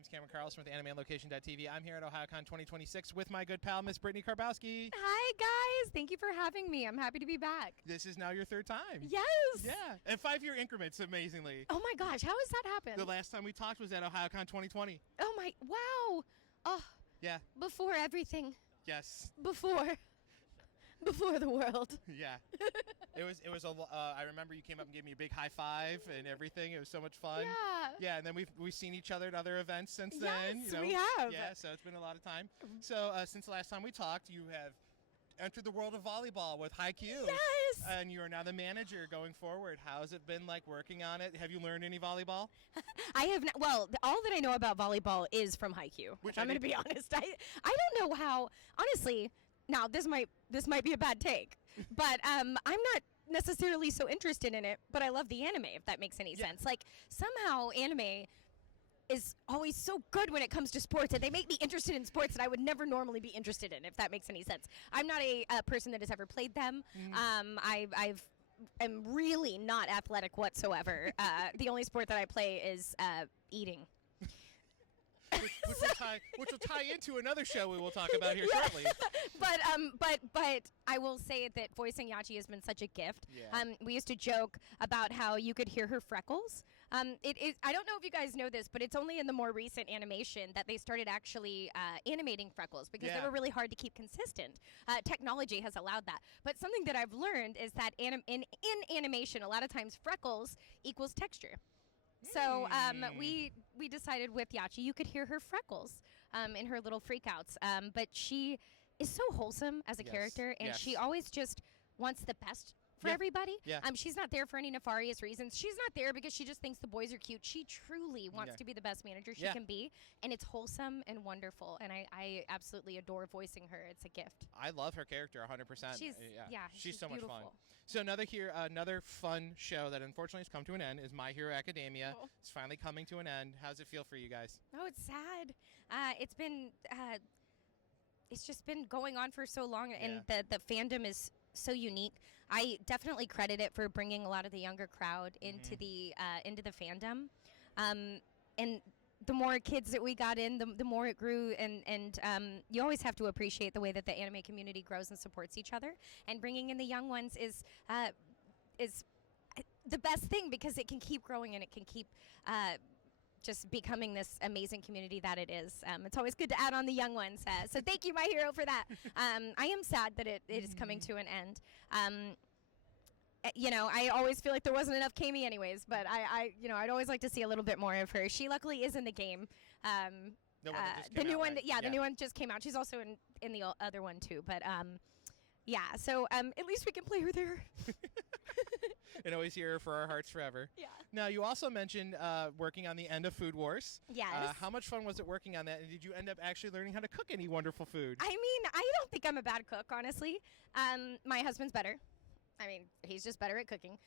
name's Cameron Carlson with AnimeOnLocation.tv. I'm here at Ohayocon 2026 with my good pal, Miss Brittney Karbowski. Hi, guys. Thank you for having me. I'm happy to be back. This is now your third time. Yes. Yeah, and 5-year increments, amazingly. Oh, my gosh. How has that happened? The last time we talked was at Ohayocon 2020. Oh, my. Wow. Oh. Yeah. Before everything. Yes. Before the world. Yeah. It was I remember you came up and gave me a big high five and everything. It was so much fun. Yeah. Yeah, and then we've seen each other at other events since then. Yes, we have. Yeah, so it's been a lot of time. So since the last time we talked, you have entered the world of volleyball with Haikyuu. Yes. And you are now the manager going forward. How's it been like working on it? Have you learned any volleyball? I have not. Well, all that I know about volleyball is from Haikyuu. Which I'm going to be honest. I don't know how. Honestly, now this might be a bad take, but I'm not necessarily so interested in it. But I love the anime. If that makes any sense. Like somehow anime is always so good when it comes to sports, and they make me interested in sports that I would never normally be interested in, if that makes any sense. I'm not a person that has ever played them. I'm really not athletic whatsoever. The only sport that I play is eating. Which will tie into another show we will talk about here shortly. But I will say that voicing Yachi has been such a gift. Yeah. We used to joke about how you could hear her freckles. I don't know if you guys know this, but it's only in the more recent animation that they started actually animating freckles because they were really hard to keep consistent. Technology has allowed that. But something that I've learned is that in animation, a lot of times freckles equals texture. So we decided with Yachi, you could hear her freckles in her little freakouts. But she is so wholesome as a character, and she always just wants the best for everybody. Yeah. She's not there for any nefarious reasons. She's not there because she just thinks the boys are cute. She truly wants to be the best manager she can be, and it's wholesome and wonderful. And I absolutely adore voicing her. It's a gift. I love her character 100%. She's so beautiful. much fun. So another fun show that unfortunately has come to an end is My Hero Academia. Oh. It's finally coming to an end. How's it feel for you guys? Oh, it's sad. It's been it's just been going on for so long, and the fandom is so unique. I definitely credit it for bringing a lot of the younger crowd into the fandom, and the more kids that we got in, the more it grew. And you always have to appreciate the way that the anime community grows and supports each other. And bringing in the young ones is the best thing because it can keep growing and it can keep just becoming this amazing community that it is. It's always good to add on the young ones. So thank you, My Hero, for that. I am sad that it is coming to an end. I always feel like there wasn't enough Kami anyways, but I'd always like to see a little bit more of her. She luckily is in the game. The new one just came out. She's also in the other one too, but so at least we can play her there. And always here for our hearts forever. Yeah. Now, you also mentioned working on the end of Food Wars. Yes. How much fun was it working on that? And did you end up actually learning how to cook any wonderful food? I mean, I don't think I'm a bad cook, honestly. My husband's better. I mean, he's just better at cooking.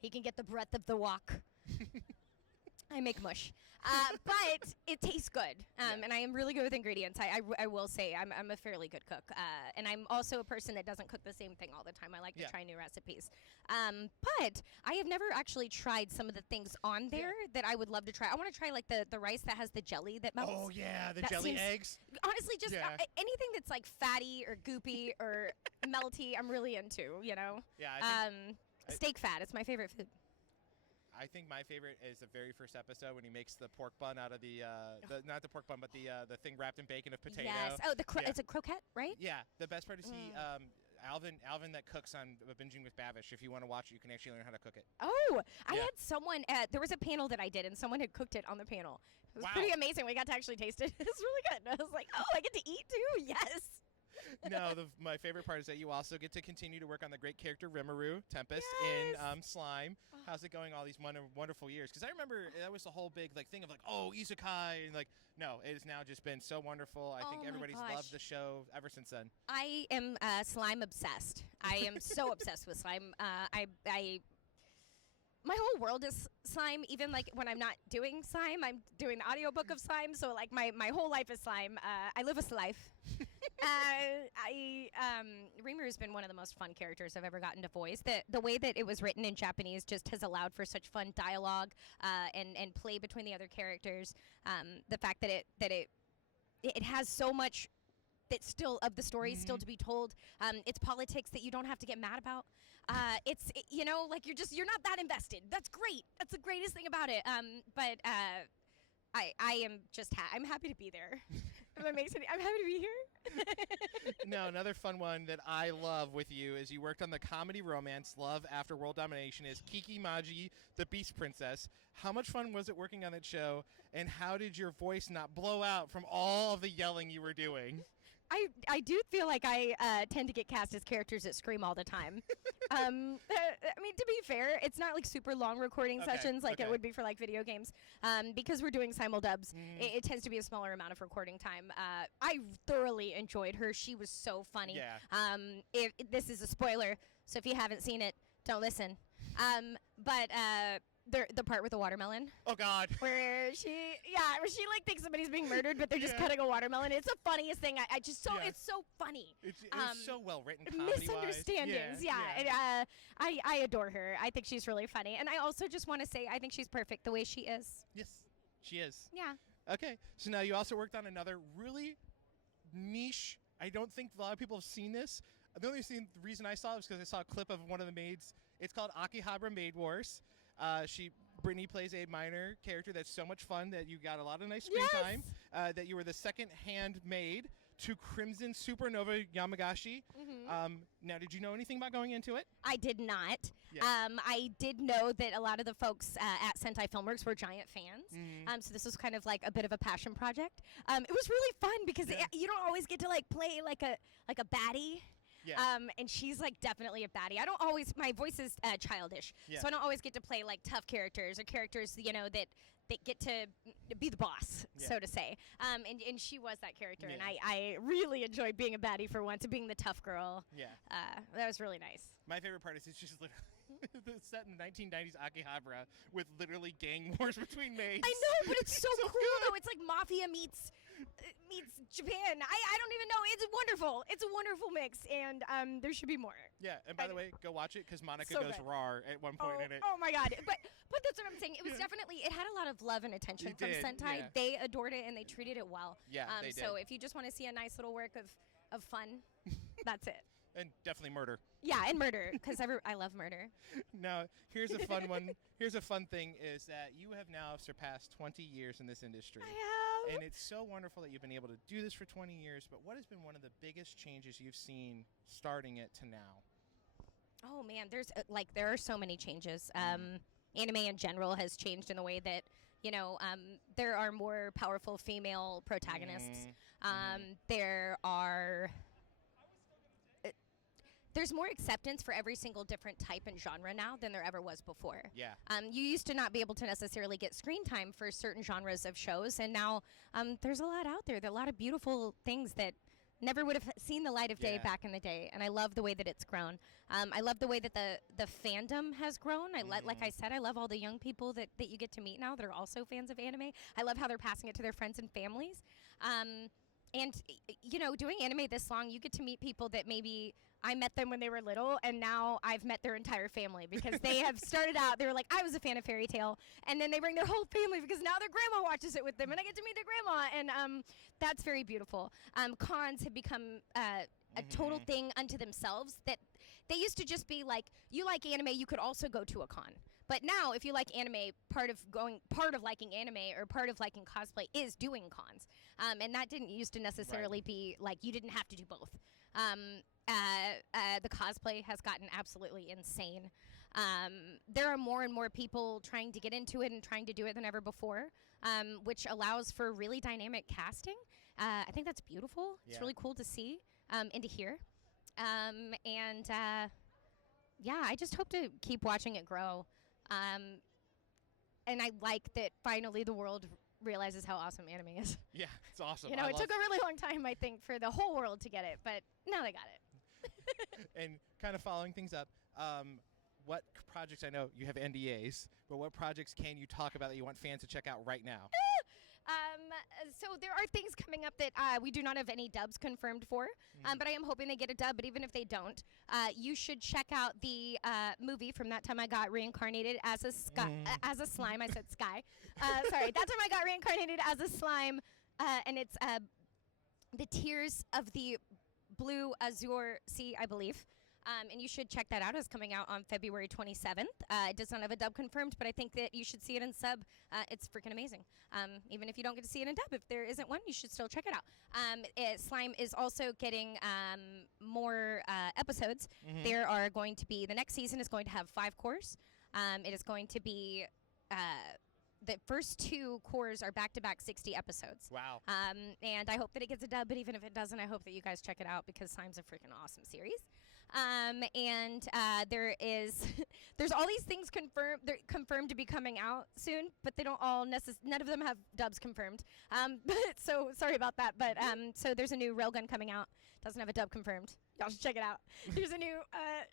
He can get the breadth of the wok. I make mush, but it tastes good, and I am really good with ingredients. I will say I'm a fairly good cook, and I'm also a person that doesn't cook the same thing all the time. I like to try new recipes, but I have never actually tried some of the things on there that I would love to try. I want to try like the rice that has the jelly that melts. Oh yeah, the jelly eggs. Honestly, just anything that's like fatty or goopy or melty, I'm really into. Yeah. Steak fat. It's my favorite food. I think my favorite is the very first episode when he makes the pork bun out of not the pork bun, but the thing wrapped in bacon of potato. Yes. Oh, it's a croquette, right? Yeah. The best part is Alvin that cooks on Binging with Bavish. If you want to watch it, you can actually learn how to cook it. Oh, I had someone there was a panel that I did, and someone had cooked it on the panel. It was pretty amazing. We got to actually taste it. It was really good. I was like, oh, I get to eat too? Yes. No, my favorite part is that you also get to continue to work on the great character Rimuru Tempest in Slime. How's it going all these wonderful years? Because I remember that was the whole big thing of isekai, and no, it has now just been so wonderful. I think everybody's loved the show ever since then. I am Slime obsessed. I am so obsessed with Slime. my whole world is slime. Even like when I'm not doing slime, I'm doing the audiobook of slime. So like my whole life is slime. I live a life. Rimuru has been one of the most fun characters I've ever gotten to voice. The way that it was written in Japanese just has allowed for such fun dialogue and play between the other characters. The fact that it has so much that's still of the story still to be told. It's politics that you don't have to get mad about. Like you're not that invested. That's great. That's the greatest thing about it. I am just I'm happy to be there. If that makes any, I'm happy to be here. No, another fun one that I love with you is you worked on the comedy romance Love After World Domination is Kiki Maji, the Beast Princess. How much fun was it working on that show, and how did your voice not blow out from all of the yelling you were doing? I do feel like I tend to get cast as characters that scream all the time. I mean, to be fair, it's not like super long recording sessions like it would be for like video games. Because we're doing simuldubs, it tends to be a smaller amount of recording time. I thoroughly enjoyed her. She was so funny. Yeah. This is a spoiler, so if you haven't seen it, don't listen. The part with the watermelon. Oh God. Where she like thinks somebody's being murdered, but they're just cutting a watermelon. It's the funniest thing. It's so funny. It's so well written. Misunderstandings. Yeah. I adore her. I think she's really funny, and I also just want to say I think she's perfect the way she is. Yes, she is. Yeah. Okay, so now you also worked on another really niche. I don't think a lot of people have seen this. The only reason I saw it was because I saw a clip of one of the maids. It's called Akihabara Maid Wars. Brittney plays a minor character that's so much fun that you got a lot of nice screen time. That you were the second hand maid to Crimson Supernova Yamagashi. Now, did you know anything about going into it? I did not. Yeah. I did know that a lot of the folks at Sentai Filmworks were giant fans. So this was kind of like a bit of a passion project. It was really fun because you don't always get to like play like a baddie. Yeah. And she's like definitely a baddie. My voice is childish, so I don't always get to play like tough characters or characters, that get to be the boss, so to say. And she was that character, and I really enjoyed being a baddie for once, and being the tough girl. Yeah. That was really nice. My favorite part is it's just literally set in the 1990s Akihabara with literally gang wars between maids. I know, but it's so cool though. It's like Mafia meets Japan. I don't even know. It's wonderful. It's a wonderful mix, and there should be more. Yeah, and by the way, go watch it because Monica goes rawr at one point in it. Oh my God! But that's what I'm saying. It was definitely, it had a lot of love and attention from Sentai. Yeah. They adored it and they treated it well. Yeah, they did. So if you just want to see a nice little work of fun, that's it. And definitely murder. Yeah, and murder, because I love murder. Now, here's a fun one. Here's a fun thing is that you have now surpassed 20 years in this industry. I have. And it's so wonderful that you've been able to do this for 20 years, but what has been one of the biggest changes you've seen starting it to now? Oh, man, there are so many changes. Anime in general has changed in the way that, there are more powerful female protagonists. There's more acceptance for every single different type and genre now than there ever was before. Yeah. You used to not be able to necessarily get screen time for certain genres of shows, and now there's a lot out there. There are a lot of beautiful things that never would have seen the light of day back in the day, and I love the way that it's grown. I love the way that the fandom has grown. Like I said, I love all the young people that you get to meet now that are also fans of anime. I love how they're passing it to their friends and families. And, doing anime this long, you get to meet people that maybe I met them when they were little, and now I've met their entire family because they have started out, they were like, I was a fan of Fairy Tail, and then they bring their whole family because now their grandma watches it with them, and I get to meet their grandma, and that's very beautiful. Cons have become a total thing unto themselves, that they used to just be like, you like anime, you could also go to a con. But now, if you like anime, part of liking anime or part of liking cosplay is doing cons. And that didn't used to necessarily be like, you didn't have to do both. The cosplay has gotten absolutely insane. There are more and more people trying to get into it and trying to do it than ever before, which allows for really dynamic casting. I think that's beautiful. Yeah. It's really cool to see and to hear. I just hope to keep watching it grow. And I like that finally the world realizes how awesome anime is. Yeah, it's awesome. It took a really long time, I think, for the whole world to get it, but now they got it. And kind of following things up, what projects, I know you have NDAs, but what projects can you talk about that you want fans to check out right now? So there are things coming up that we do not have any dubs confirmed for, but I am hoping they get a dub. But even if they don't, you should check out the movie from That Time I Got Reincarnated as a as a slime. I said sky. Sorry, That Time I Got Reincarnated as a slime, and it's the Tears of the Blue Azure Sea, I believe. And you should check that out. It's coming out on February 27th. It does not have a dub confirmed, but I think that you should see it in sub. It's freaking amazing. Even if you don't get to see it in dub, if there isn't one, you should still check it out. Slime is also getting more episodes. There are going to be, the next season is going to have 5 cores. It is going to be, the first 2 cores are back-to-back 60 episodes. Wow. And I hope that it gets a dub, but even if it doesn't, I hope that you guys check it out because Slime's a freaking awesome series. There's all these things confirmed. They're confirmed to be coming out soon, but they don't all none of them have dubs confirmed. But so sorry about that. But so there's a new Railgun coming out. Doesn't have a dub confirmed. Y'all should check it out. There's a new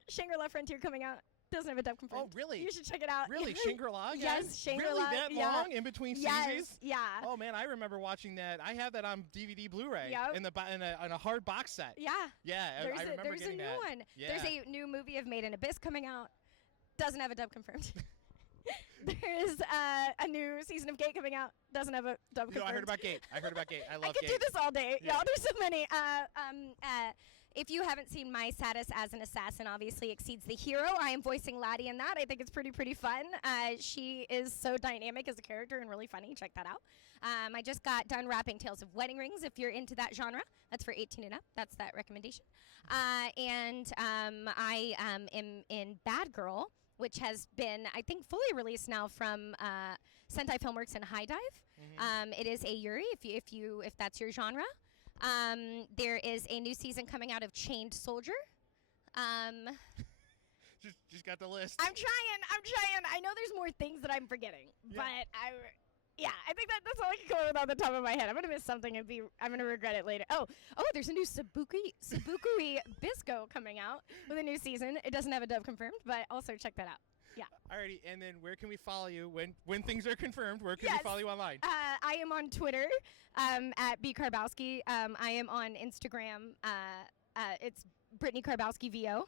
Shangri-La Frontier coming out. Doesn't have a dub confirmed. Oh, really? You should check it out. Really? Shangri-La? Yes, Shangri-La. Really that long in between seasons? Yeah. Oh, man, I remember watching that. I have that on DVD Blu-ray in a hard box set. Yeah. Yeah, I remember there's getting a new one. Yeah. There's a new movie of Made in Abyss coming out. Doesn't have a dub confirmed. There's a new season of Gate coming out. Doesn't have a dub confirmed. I heard about Gate. I love Gate. I could do this all day. Yeah. Y'all, there's so many. If you haven't seen my status as an assassin, obviously exceeds the hero. I am voicing Laddie in that. I think it's pretty fun. She is so dynamic as a character and really funny. Check that out. I just got done wrapping Tales of Wedding Rings. If you're into that genre, that's for 18 and up. That's that recommendation. I am in Bad Girl, which has been, I think, fully released now from Sentai Filmworks and High Dive. It is a Yuri, if that's your genre. There is a new season coming out of Chained Soldier. Just got the list. I'm trying. I know there's more things that I'm forgetting, but I think that's all I can come up with on the top of my head. I'm gonna miss something and I'm gonna regret it later. Oh, there's a new Sabukui Bisco coming out with a new season. It doesn't have a dub confirmed, but also check that out. Yeah. Alrighty, and then where can we follow you when things are confirmed? Where can we follow you online? I am on Twitter at B Karbowski. I am on Instagram. It's Brittney Karbowski VO.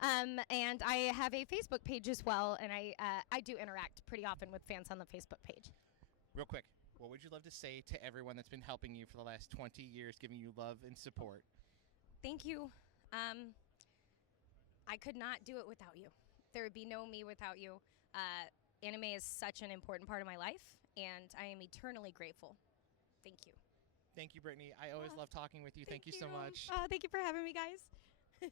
And I have a Facebook page as well, and I do interact pretty often with fans on the Facebook page. Real quick, what would you love to say to everyone that's been helping you for the last 20 years, giving you love and support? Thank you. I could not do it without you. There would be no me without you. Anime is such an important part of my life, and I am eternally grateful. Thank you. Thank you, Brittney. I always love talking with you. Thank you so much. Thank you for having me, guys.